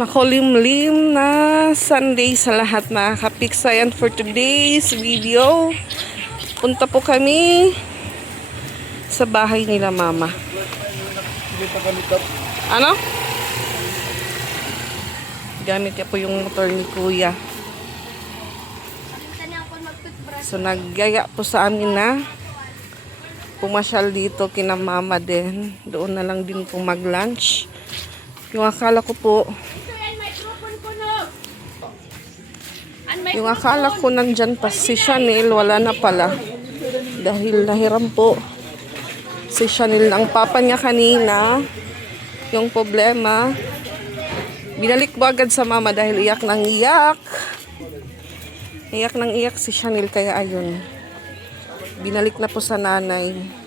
makulimlim na Sunday sa lahat mga kapiksayan. For today's video, punta po kami sa bahay nila mama. Ano? Gamit niya po yung motor ni kuya. So naggaya po sa amin na pumasyal dito kina mama din. Doon na lang din po mag-lunch. Yung akala ko nandyan pa si Chanel, wala na pala. Dahil nahiram po si Chanel ng papa niya kanina. Yung problema, binalik po agad sa mama dahil iyak ng iyak. Iyak ng iyak si Chanel, kaya ayun. Binalik na po sa nanay.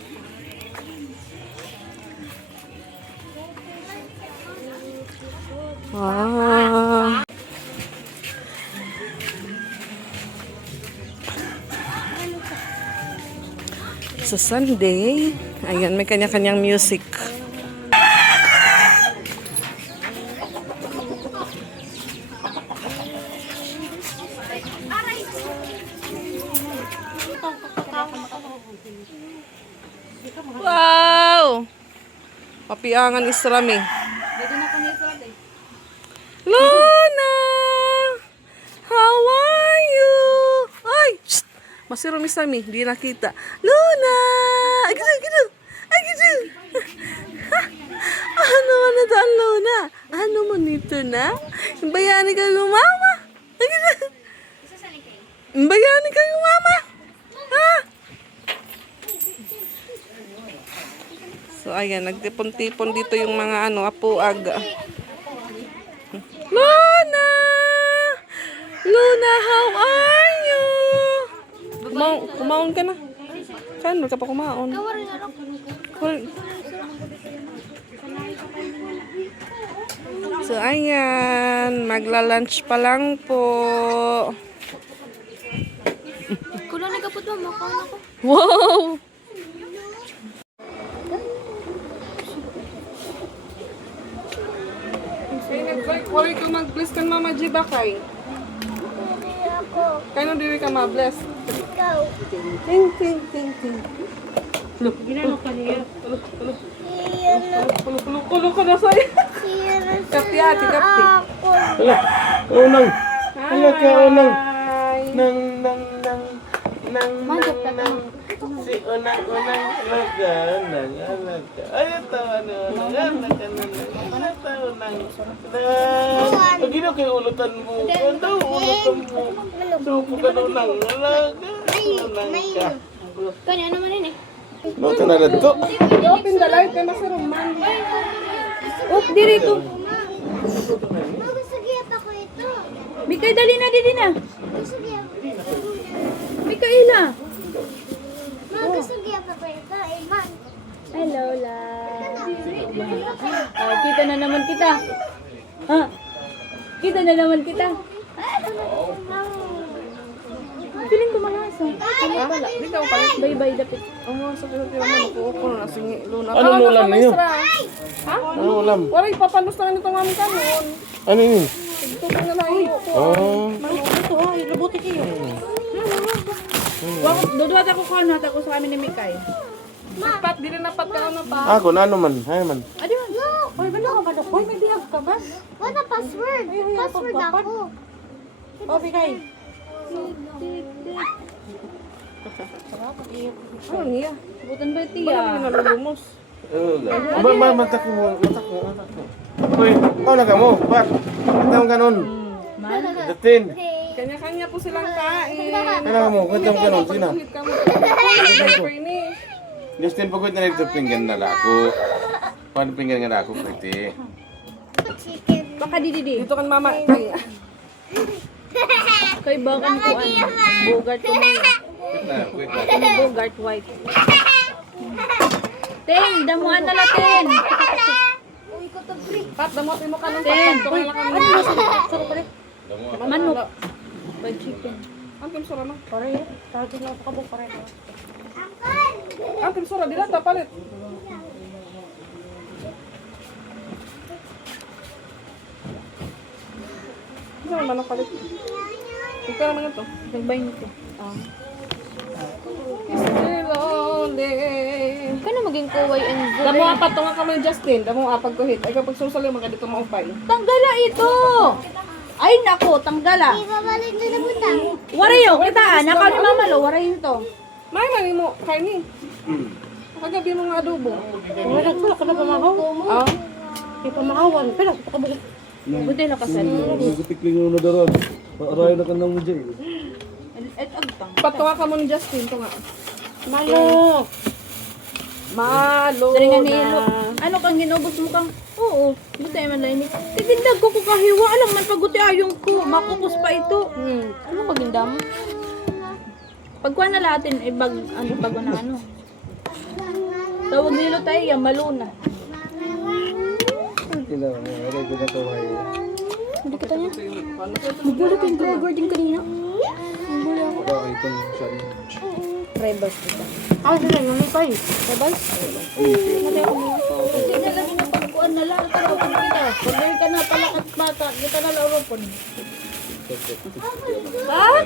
Sa Sunday, ayan, may kanya-kanyang music. Wow! Papiangan Isrami. Luna! How are you? Ay! Shh! Masiro Isrami, di nakita. Luna! Ay, gitu! Ay, gitu! Ano man ito ang Luna? Ano man ito na? Bayani ka yung mama? Ay, gitu! Bayani ka yung mama? Ha? So, ayan, nagtipon-tipon dito yung mga apuag. Luna! Luna, how are you? Kumaon ka na. Saan ka pa kumaon? So, ayan, magla-lunch pa lang po. Kulang nagkapot mo, makaon ako. Wow! Wari ka mag-bless kan Mama G ba kay? Kaya nung diri ka ma-bless? Ikaw. Ting, ting, ting, ting. Ginano ka niya? Kulo ka na sa'yo. Kapti ati, kapti. Hala, unang. Hala ka, unang. Hi. Si unang, alaga. Ay, ito, unang. Pagino kayo ulutan mo. Ito, ulutan mo. Supo ka unang, alaga. Unang ka. Kanya naman yun eh. No, ito na ito. Open the light kay masaruman. Oh, dirito. Magusagiyap ako ito. Mikay, dali na, dali na. Magusagiyap. Mikaela. Magusagiyap ako ito. Iman. Hello, la. Oh, kita na naman kita. Ha? Kita na naman kita. Piling ko malasa. Ano pala? Di ka palit. Bye-bye, dapit. Sa pinatira mo, nakuha na singi. Luna. Anong ulam ninyo? Ha? Anong ulam? Wala ipapanos na nito mami ka noon. Ano yun? Ito ka na lang ko. Oh. Ito, ilabuti kayo. Dudwat ako ko, nata ko sa amin ni Mikay. Pat, di na napat ka na pa. Ako, na ano man. Hay man. Adi man. Oy, bala ka ba? Oy, may diag ka ba? Wala password. Password ako. Oh, Mikay. Ano niya? Butan ba Baka tiya? na nalulumos. Mata ko mo. Uy, ikaw na ka mo. Ba't? Ito ganon. Datin. Kanya-kanya po silang kain. Kailangan mo. Ito ganon. Sino? Hit ka mo. Justin, pagod na ito pinggan na lako. Paano pinggan nga lako? Pwede. Chicken. Baka di. Dito kan mama. Ay, Kay bakan ko Bogart ko may. Wait Ano Bogart white. Ten, damuan na latin. Uy, ko to free. Pat, damotin mo ka nung Ten. pat. Uy, Manok. Fried chicken. ang tim sura no? Pare, tawagin na ako kabuk pare. Ang tim sura, di na palit. Saan manok palit? Ito naman ito. Nag-20. Still only. Ka na maging kuway and Damo apat to nga kami Justin. Damo apag ko hit. Ay kapag susalo mga dito maupay. Tanggala ito! Ay nako, tanggala. Ibabalik na butang. Warayo, kitaan. Nakaw ni Mama Lo, warayo ito. May mani mo kay ni. Kagabi mo nga adobo. Wala ka na pamakaw. Ah. Kaya pamakawan. Pero, pakabukit. Buti na kasal. Nagpikling mo na daron. Aray na ka nang mudya eh. Et agtang. Patuwa ka mo ni Justin to nga. Malo. Malo Dari nga nilo. Ano kang ginubos mo kang? Oo. Buti man lang ni. Titindag ko kahiwa. Alam man paguti ayong ko. Makupos pa ito. Ano maganda mo? Pagkuha na natin, ibag, bago na ano. Tawag nilo tayo, yan, maluna. Kailangan mo. Aray ko na to hay. Hindi kita niya. Nagulat yung gording kanina. Oh, itong siya. Rebels kita. Sila yung lipay. Rebels? Hindi ako mga po. Hindi na lagi na pagkuhan na lang. Pero kung kita, pag ka na palakat bata, kita na lauropon. Bakit?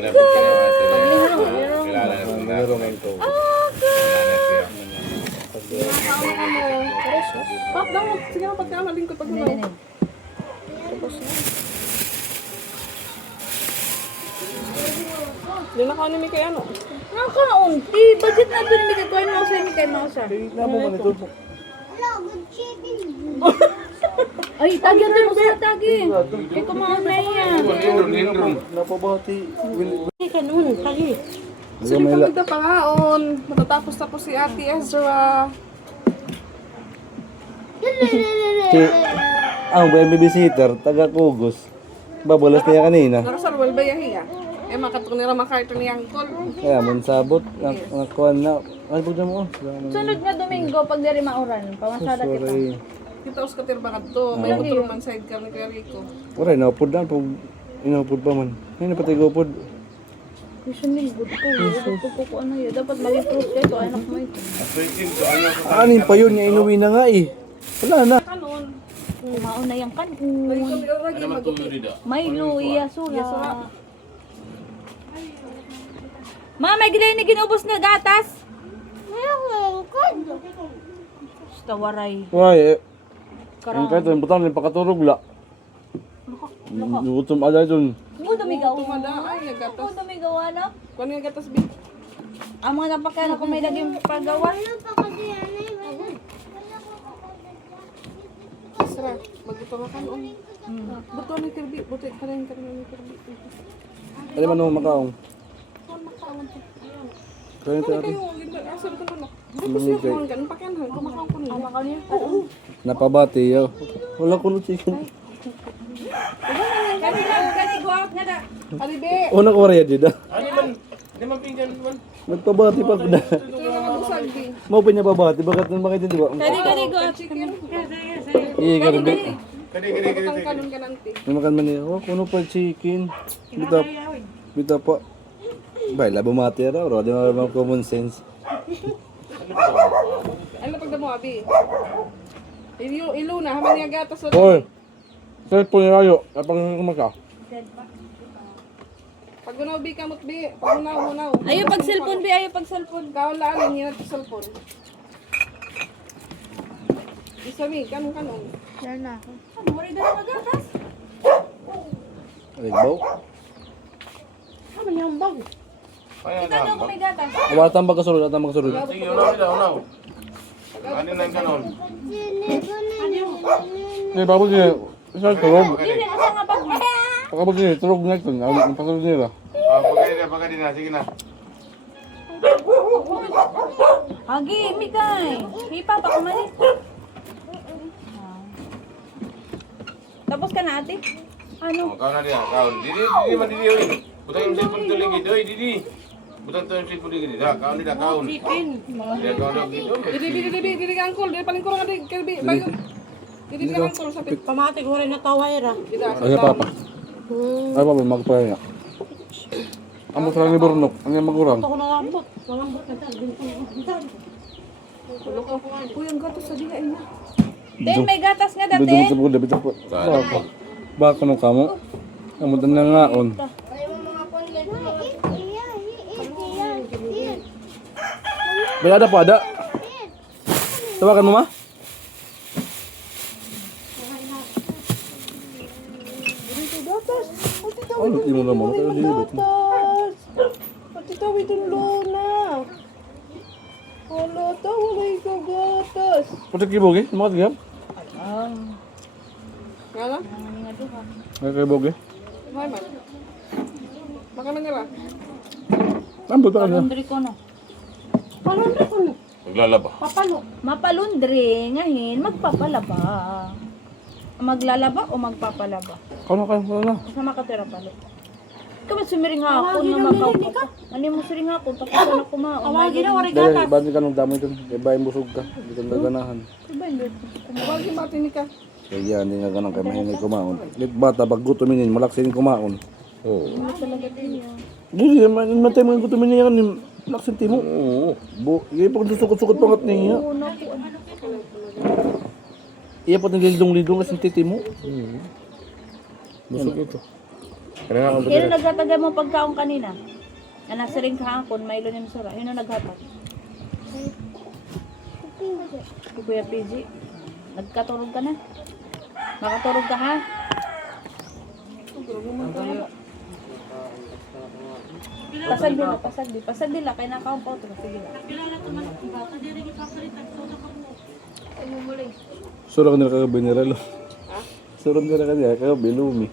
Meron nga ito. Pap daw. Sige na pagkamaling ko pag Hindi, hindi. Hindi na ka ni kay ano. Nakaunti. Budget na doon. May kikuhan mo sa inyo kay Mausa. Tingnan mo man ito. Hello, good chicken. Ay, tagyan din mo sa tagi. Kaya kumaon na yan. Napabati. Ay, kanun. Tagi. Sige pa magdapangaon. Matatapos si Ate Ezra. Ang babysitter, taga Kugos. Babalas niya kanina. Nakasarwal ba yahiya? Eh makatong nila makarton ni Angkol. Kaya man sabot, nakuha na. Ay, pagda mo. Sunod nga Domingo, pag diri mauran, pamasada kita. Sorry. Kita us katir bakat to. May motor man side ka ni Kuya Rico. Wala, inaupod na. Pag inaupod pa man. Ay, napatay ko upod. Gusto ni good ko. Good ko ano yun. Dapat maging proof ka ito. Anak mo ito. Anin pa yun, niya inuwi na nga eh. Wala na. Kanon. Kumaon na yung kanon. Lagi magupi. May luya sura. Ma, may gilay na ginubos na gatas. Basta waray. Why eh. Ang kahit yung butang, yung pakaturog la. Gutom ada dun. Mo dumigaw. Tumada ay gatas. Mo dumigaw anak. Kuan nga gatas bi. Ang mga napakaya ko may laging pagawa. Sira, magito nga kanon. Buto ni kirbi, buto ka rin ni kirbi. Ano man nung makaong? Kaya ito Kani ate. kayo asal ka manok. Buto siya ko gan pakanhan kumakaon ko ni. Makaw niya. Napabati yo. Wala ko no chicken. Kani guwag nga na. Ari be. Una ko rin dito. Ano man? Hindi man pinggan man. Nagpabati pa na. Ito na magusag bi. Mau pa niya pabati. Bakit nang bakit hindi ba? Kani guwag. Chicken. Iya, garbi. Kadi Butang kanon ka nanti. Namakan man niya. Oh, kuno pa chicken. Bita pa. Bay, labo matira. Ro, di mo common sense. Ano pag damo abi? Ilo na haman nga gatas sa. Hoy. Cellphone rayo. Kapag kumaka. Pag unaw bi kamot bi, pag unaw. Ayo pag cellphone bi, ayo pag cellphone. Kaulaan niya sa cellphone. Isa mi, kanon. Ano, wala na magatas. Ay, baw. Ano yung bag? Kaya Ito daw kung may gatas. Awatan ba kasulod? Awatan ba kasulod? Sige, unaw nila, unaw. Ano na yung kanon? Eh, babos niya. Isa turog. Hindi, asa nga bag mo? Pakabos niya. Turog na ito. Ang pasulod niya. Pagkadi na, sige na. Agi, mikay. Hipa pa kumalit. Tapos ka na ate? Ano? Kau na dia, kau. Didi man didi oi. Butang yung cellphone tu lagi, doi didi. Butang tu yung cellphone lagi, dah kau ni dah kau. Dia kau dah gitu. Dili ka angkol, dili paling kurang adi kirbi. Bayo. Dili ka angkol sa pit. Pamati ko rin nataway ra. Ay, papa. Ay, papa. Magpaya niya. Amo sa ni Burnok. Ang yung magurang. Ako nangambot. Nangambot na tayo. Uy, ang gatos sa dila niya. Then may gatas nga dati. Dudong sa pagod. Baka nung kamo. Amutan na nga on. Bayada pa ada. Tawakan mo ma? Oh, luti mo naman. Kaya di luti. Pati tawid yung luna. Wala ta, wala ikaw gatas. Pati kibog eh. Mga tigam. Nga na? Ay kibog eh. May man. Baka na nga lang. Ambot pa kanina. Laundry ko no. Naglalaba. Mapalundri ngayon, magpapalaba. Maglalaba o magpapalaba? Kano na. Sa makatira pala. Ikaw ba sumiring ako na magaw ka? Ano mo siring ako? Tapos na kumaon. Awagi na, Dahil bandi ka nung dami dun. Kaya bayan busog ka. Hindi ka naganahan. Huwag yung matinig ka. Kaya hindi nga ganun. Kaya mahinay kumaon. Lit bata, pag gutumin yun, malaksin kumaon. Oo. Hindi, matay mga gutumin niya yan. Malaksin timo. Oo. Iya pa kung sukot-sukot pangat niya. Iya pa nilidong-lidong kasi titi mo. Busog ito. Kaya nga ako Sino naghatagay mo pagkaon kanina? Na nasiring ka angkon, may ilo ni Masura. Sino naghatag? Si Kuya PG. Nagkaturog ka na? Nakaturog ka ha? Pasag dila. Kaya nakaon pa ito. Sige lang. Surang nila kagabi ni Relo. Surang nila kagabi, lumi.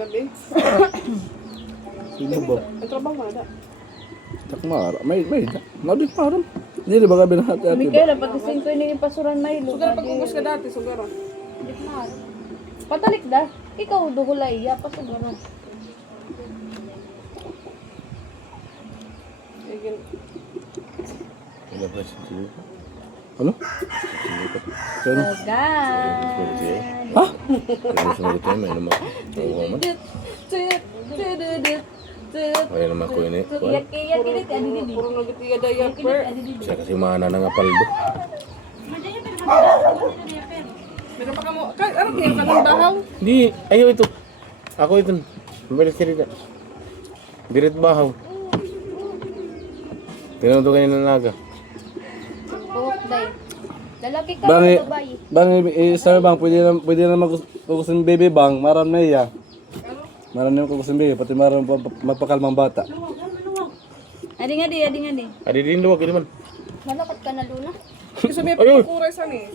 Gabi. Sino ba? Ang trabaho mo na. Takmara. May. Nadik param. Hindi ba gabi na hati-hati ba? Mikaela, pati 5 ini pasuran may ilo. Sugara pag-ubos ka dati, sugara. Patalik da. Ikaw duhulay. Ya, pasugaro. Wala pa siya siya. Ano? Kano? Agad. Ha? Kaya sumagot tayo, may naman. Oo man. Kaya naman ko ini. Iyak-iyak ini ti adi di. Puro nagitiya diaper. Siya kasi mana na nga paldo. Meron pa ka mo. Ano kayo ka ng dahaw? Di, ayaw ito. Ako ito. Balik siya dito. Birit bahaw. Tingnan ito kanina naga. Buhok day. Lalaki ka Bangi, na babae. sabi bang, pwede na magkukusin baby bang, maram na iya. Maram na yung kukusin baby, pati maram mapakalmang bata. Adi nga di. Adi din luwag, ito man. Malakot ka na Luna. Kasi may pagkukuray sa ni.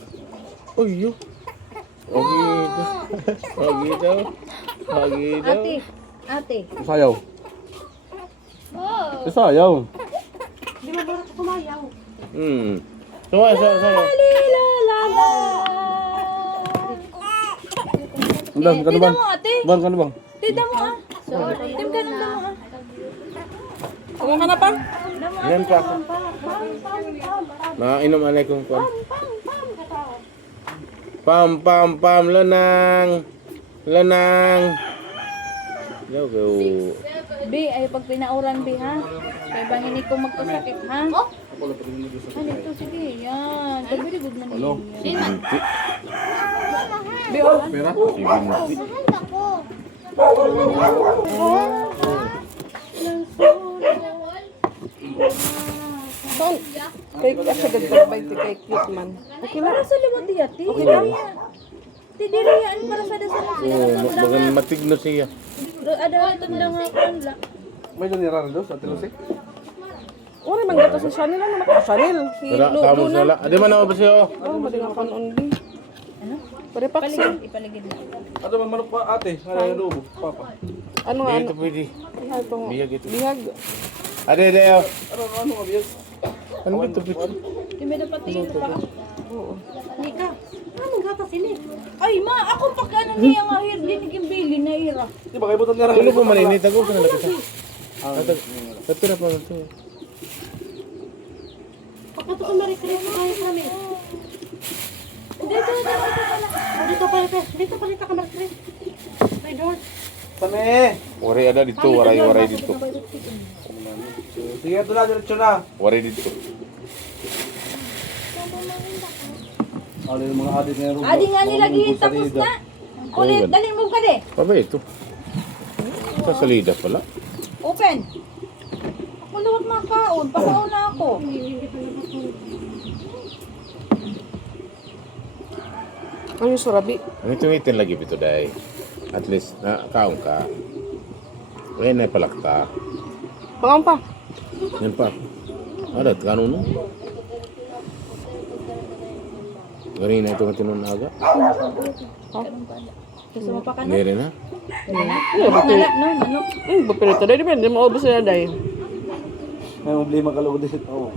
Uy, yun. Agito. Agito. Agito. Ate. Sayaw. Sayaw. Saya. Bang, kano bang? mo ate. Bang, kano bang? Tida mo ah. Tim ka nang damo ah. Ano ka na pa? Yan pa ako. Nainom alay kong kwan. Pam, lanang. Yaw kayo. Bi, ay pag pinauran bi ha. Kaya bangin ko magkasakit ha. Ano ito, sige, yan. Very good na niya. Pera? Son, cake kasi gagabay ti cake cute man. Okay lang. Para sa limot diya, ti. Okay lang. Ti, diri yan. Para sa dasa na siya. Bagan matigno siya. Ada ito na nga kanla. May nanira na doon sa Tilusik? Wala man gato si Chanel. Ano naman? Chanel. Si Tara, tamo Luna. sila. Adi man ako ba siya? Oh, madingapan only. Ano? Pare paksi. Ipaligid na. Ano ba manok pa ate? Ano yung adobo? Papa. Ano nga? Ito pwede. Ano itong Bihag ito. bihag? Adi, dayo. Ano ka biyag? Ano ba ito pwede? Di may dapat tingin pa. Oo. Nika. Anong gatas ini? Ay ma, ako pag ano niya nga hair din yung bili na ira. Di ba kayo butan nga Ano po malinit? Ako ka na nakita. Tatira pa ito. Pagkato ko na-recreate ko kayo kami. Dito pa ka ma-recreate. May door. Pane! Waray ada dito, waray dito. Sige, ito na, diretso na. Waray dito. Ano yung mga adik na yung Adi nga nilagyan tapos na. Ulit, dali mo ka de. Apa itu? Sa salida pala. Open! Ako na huwag makaon. Pakaon na ako. Ano yung surabi? Ang tumitin lagi ito dahil. At least, kaon ka. Kaya na palakta. Pangaon pa. Yan pa. Ada, kanuno. Ganina ito nga tinunaga. Gusto mo pa ka na? Hindi rin ha. Nala, no, ano? Bapirito dahil depende. Maubos na dahil. May problema ka lang din. Oo.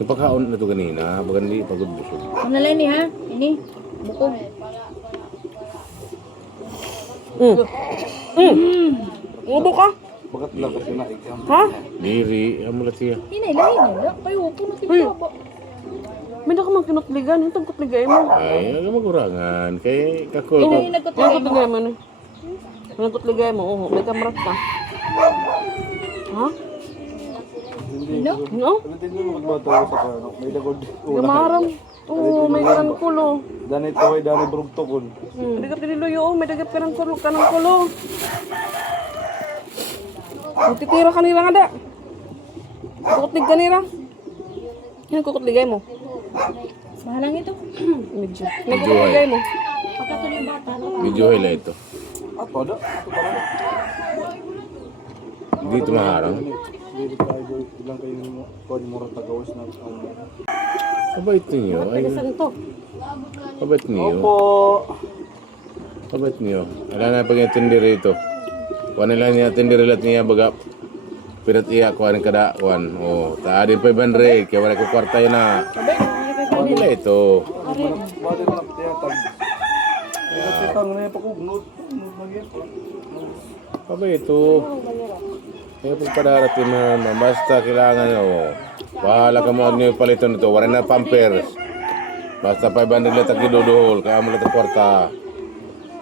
Napakaon na ito ganina. Baga hindi pagod busog. Ang nalay ni ha? Ini? Buko. Ubo ka? Bagat lang kasi na-exam. Ha? Diri, amulat siya. Hinay lang, hinay lang. Kayo, upo na tiba. May na ka mang kinutligan. Yung tagkutligay mo. Ay, ano magurangan. Kay kakul. Hinay Yung nagkatulay mo. kutligay mo. Yung kutligay mo. Oo, may kamrat ka. Ha? No? No? Pagdating mo magbato sa kano. May dagod. Gamaram. Oo, may karang kulo. Dani ito ay dani brugtokon. May dagap diniluyo. May dagap ka ng kulo. Kanang kulo. Magtitira ka nila nga da. Kukutlig ka nila. Yan, kukutligay mo. Mahalang ito. Medyo. Nagkukutligay mo. Pagkatuloy yung bata. Video hila ito. Ato da. Ato pa lang. Hindi ito maharang. Hindi tayo ilang kayo mo. Kung mo rin tagawas na. Kabait niyo. Ay, Santo. kabait niyo. Opo. Kabait niyo. Alam na pag-intindi rito. Kuha nila niya, tindi relat niya baga. Pinat iya, kuha rin kada. Kuha. O, taadin pa 500. Kaya wala ko kwarta yun na. Kuha nila ito. Wala na tiyatag. Tiyatag na yung pakugnod. Kabait ito. Kaya pagpadarating na basta kailangan nyo. Bahala ka mo niyo palitan nito. Wala na pampers. Basta 500 letak iduduhol. Kaya mo letak kwarta.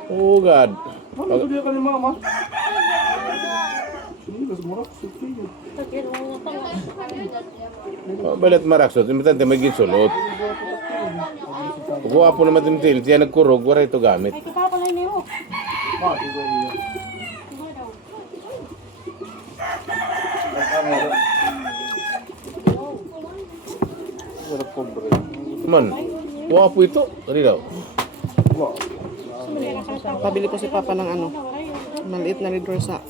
Oh God. Ano dia ka ni mama? Ini kas murah suci. Balat maraksot. Importante may ginsulot. Kuha po naman timtil. Tiyan nagkurog. Wala ito gamit. Ma, itu dia. Wala pobre. Man. Kuha po ito. Ano daw? Pabili po si Papa ng ano. Maliit na lidor sa.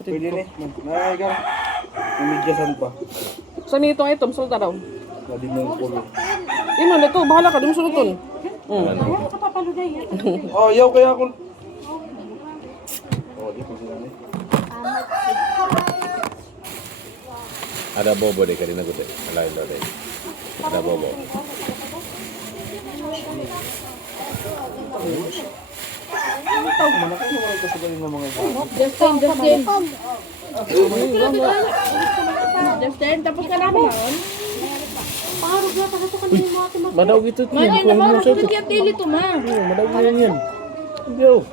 Pwede ni. Naigan. Umidyasan pa. Saan ito ang item? Sulta daw. Ladi mo pulo. Ino, ito. Bahala ka. Di mo suluton. Oh, yaw kaya ako. Oh, di ko sila ni. Ada bobo deh karina ko deh. Alain daw deh. Ada bobo. Tawag mo na kayo wala ka sa galing ng mga bata. Justin. Justin, tapos ka namin. Madaw gitu tuh. Manyan na parang kung kaya tili to, ma. Madaw yan. Go.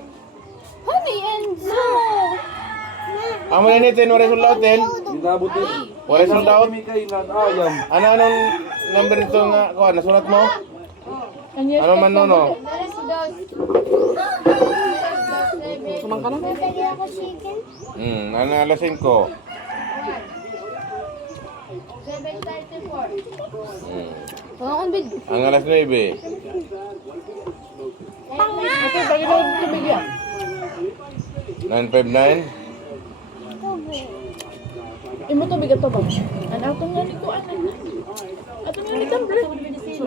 Honey and so. Amo ini ten wala sulautin. Ginabot din. Wala suldaut. Kami kayo na ayam. Anong number ito nga kuha nasulat mo? Ano man no? Kumang ka na. Pwede ako chicken. Ano alas 5? Ang alas 9. Ito, bagay na yung tubig yan. 959. Imo tubig ito ba? Ano atong nga nito? Atong nga nito, bro.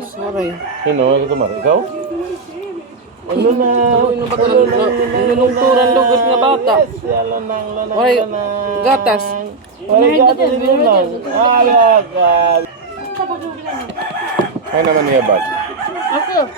Sorry. Sino? Ito mar. Ikaw? Ano na? Ino ba ito? Nilungturan lugot nga bata. Oray, gatas. Ay naman niya bag. Ako.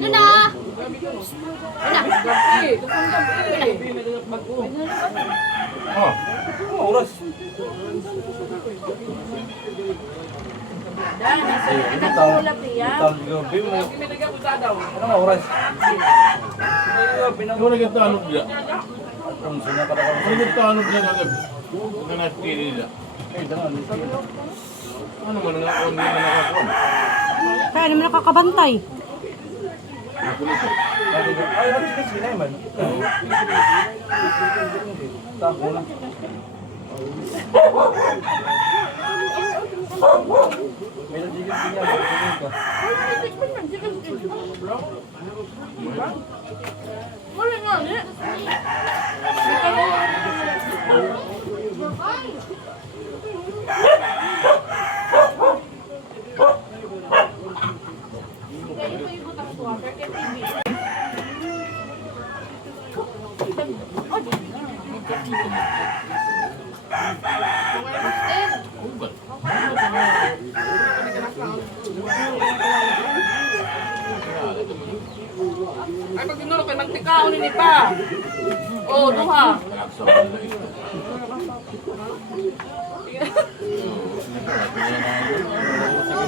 Luna! Oh. Oras. Anong oras? Ano na ganito ano niya? Ano ganito ano niya kagad? Ano na pili niya? Ano man nga kung hindi na nakakuha? Kaya naman nakakabantay. Ay, pag tinulog kayo, magtikao ni pa. Oo, duha.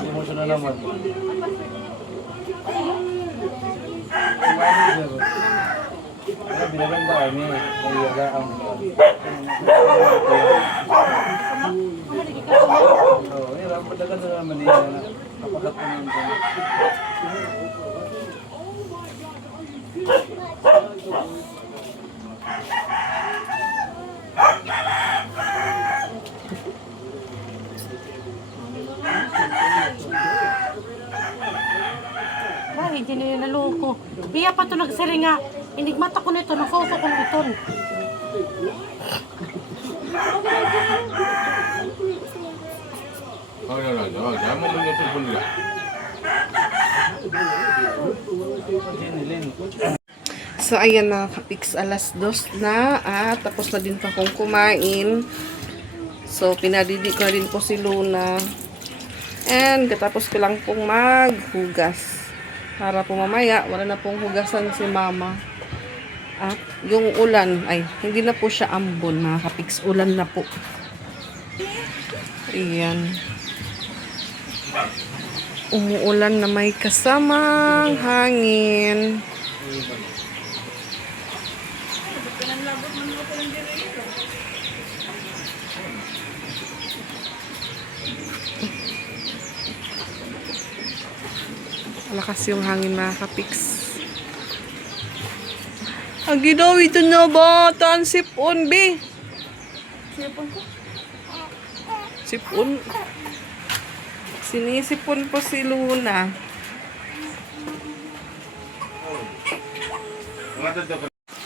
Emotion na naman. Binaganda kami. Naiyaga ang... Oo, hirap. Padagan na naman niya. Napagat na naman. Bakit hindi nila naloko? Biya pa ito nagsiringa. Inigmata ko nito, nasoso ko nito. Oh, no. Jangan mau menyusul pun dia. So, ayan mga kapiks, alas 2 na at tapos na din pa akong kumain. So, pinadidi ko na din po si Luna. And, katapos ko lang pong maghugas. Para po mamaya, wala na pong hugasan si Mama. At yung ulan, ay, hindi na po siya ambon mga kapiks. Ulan na po. Ayan. Umuulan na may kasamang hangin. Malakas yung hangin mga kapiks. Ang daw ito na ba? Sipon, be. Sipon ko? Sipon. Sinisipon po si Luna.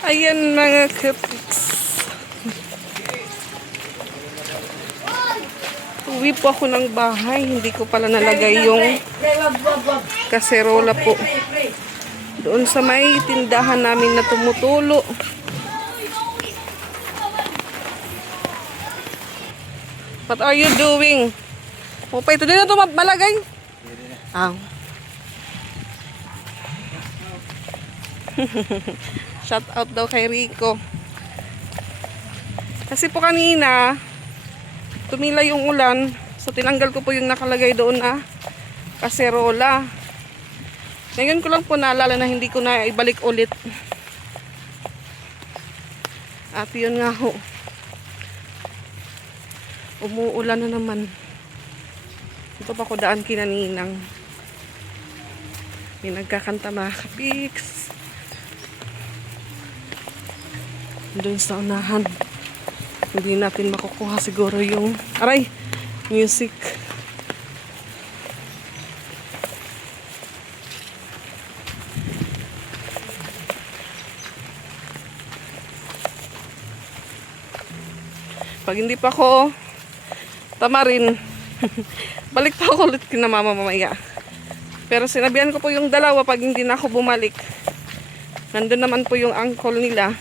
Ayan mga kapiks. Uwi po ako ng bahay. Hindi ko pala nalagay yung kaserola po. Doon sa may tindahan namin na tumutulo. What are you doing? O pa ito din na ito malagay. Shout out daw kay Rico. Kasi po kanina tumila yung ulan. So tinanggal ko po yung nakalagay doon na kaserola. Ngayon ko lang po naalala na hindi ko na ibalik ulit. At yun nga ho. Umuulan na naman. Ito pa ko daan kinaninang. May nagkakanta mga kapiks. Doon sa unahan. Hindi natin makukuha siguro yung music. Pag hindi pa ako tamarin, balik pa ako ulit kina mama mamaya. Pero sinabihan ko po yung dalawa pag hindi na ako bumalik. Nandun naman po yung uncle nila.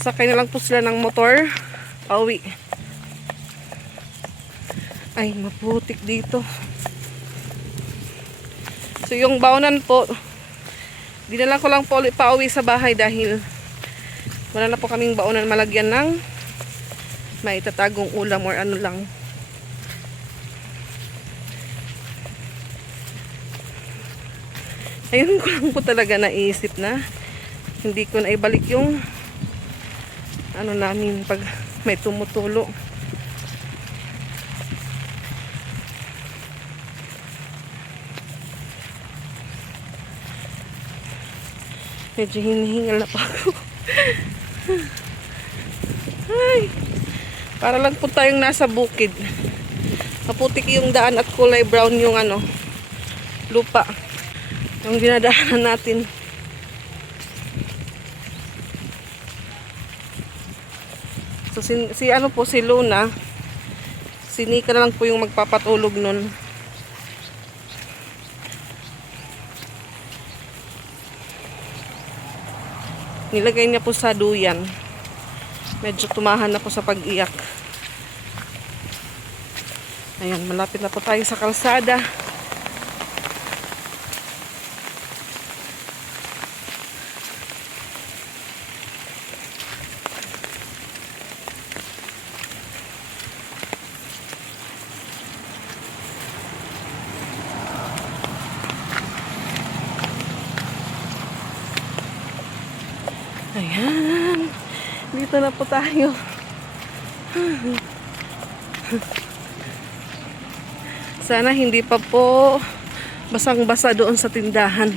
Sakay na lang po sila ng motor. Pauwi. Ay, maputik dito. So yung baunan po, dinala ko lang po ulit pauwi sa bahay dahil wala na po kaming baunan malagyan ng may itatagong ulam or ano lang. Ayun ko lang po talaga naisip na hindi ko na ibalik yung ano namin pag may tumutulo. Medyo hinihingal na pa ako. Ay, para lang po tayong nasa bukid. Maputik yung daan at kulay brown yung ano, lupa. Yung dinadaanan natin. So si ano po si Luna, si Nika na lang po yung magpapatulog nun. Nilagay niya po sa duyan. Medyo tumahan na po sa pag-iyak. Ayan, malapit na po tayo sa kalsada. Ayan. Dito na po tayo. Sana hindi pa po basang-basa doon sa tindahan.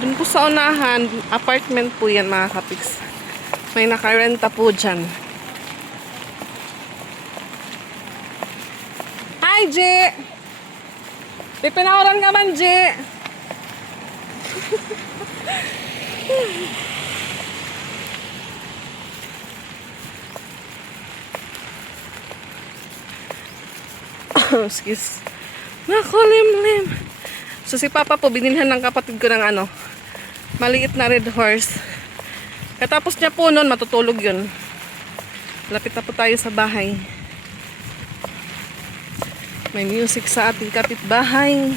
Doon po sa unahan, apartment po yan mga kapiks. May nakarenta po dyan. Hi, J! Di pinawaran ka man, J! Excuse. Naku, lim-lim. So si Papa po, binilhan ng kapatid ko ng ano, maliit na red horse. Katapos niya po nun, matutulog yun. Lapit na po tayo sa bahay. May music sa ating kapitbahay.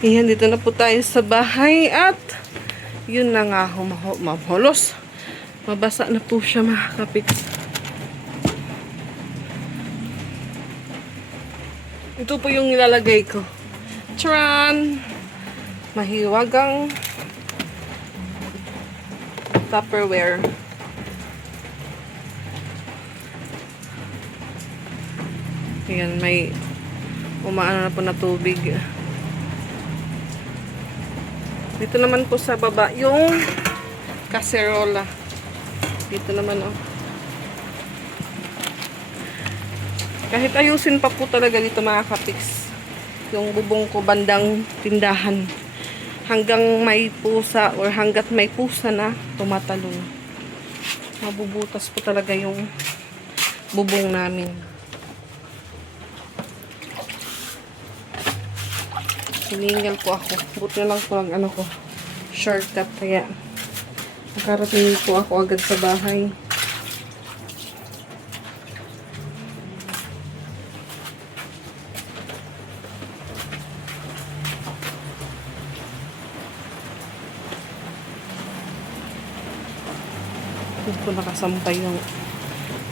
Ayan, dito na po tayo sa bahay at yun na nga, maholos. Mabasa na po siya mga kapiks. Ito po yung nilalagay ko. Tcharan! Mahiwagang Tupperware. Ayan, may umaano na po na tubig. Dito naman po sa baba, yung kaserola. Dito naman, oh. Kahit ayusin pa po talaga dito mga kapiks. Yung bubong ko bandang tindahan. Hanggang may pusa or hanggat may pusa na tumatalon. Mabubutas po talaga yung bubong namin. Siningal po ako. Buti na lang po ang ano ko. Shortcut kaya nakarating po ako agad sa bahay. Dito po nakasampay yung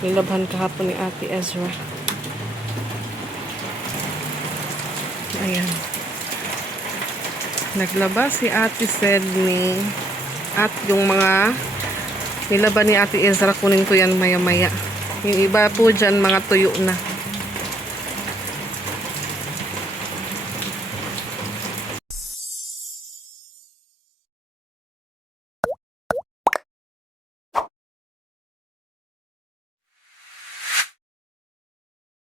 nilabhan kahapon ni Ate Ezra. Ayan. Naglaba si Ate Sedney at yung mga nilaban ni Ate Ezra, kunin ko yan maya-maya. Yung iba po dyan, mga tuyo na.